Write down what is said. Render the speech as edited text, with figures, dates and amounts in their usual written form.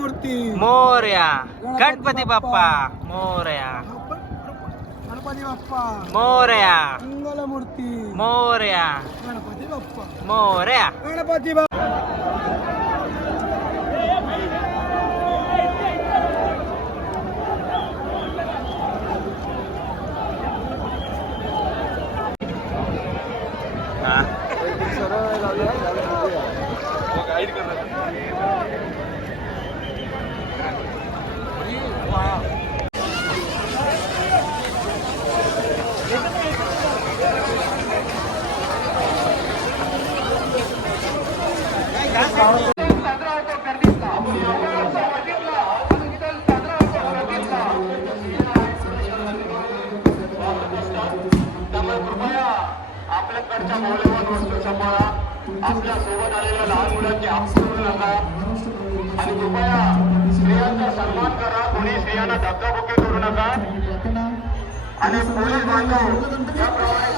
मूर्ती मोरया गणपती बाप्पा मोरया गणपती बाप्पा मोरया मंगलमूर्ती मोरया गणपती बाप्पा मोरया गणपती बाप्पा आपल्याकडच्या मौल्यवान वस्तू सांभाळा. आपल्या सोबत आलेल्या लहान मुलांची हाप करू नका आणि कृपया स्त्रियांचा सन्मान करा. कोणी स्त्रियांना धक्काबुक्की करू नका आणि पोलीस बांधव त्याप्रमाणे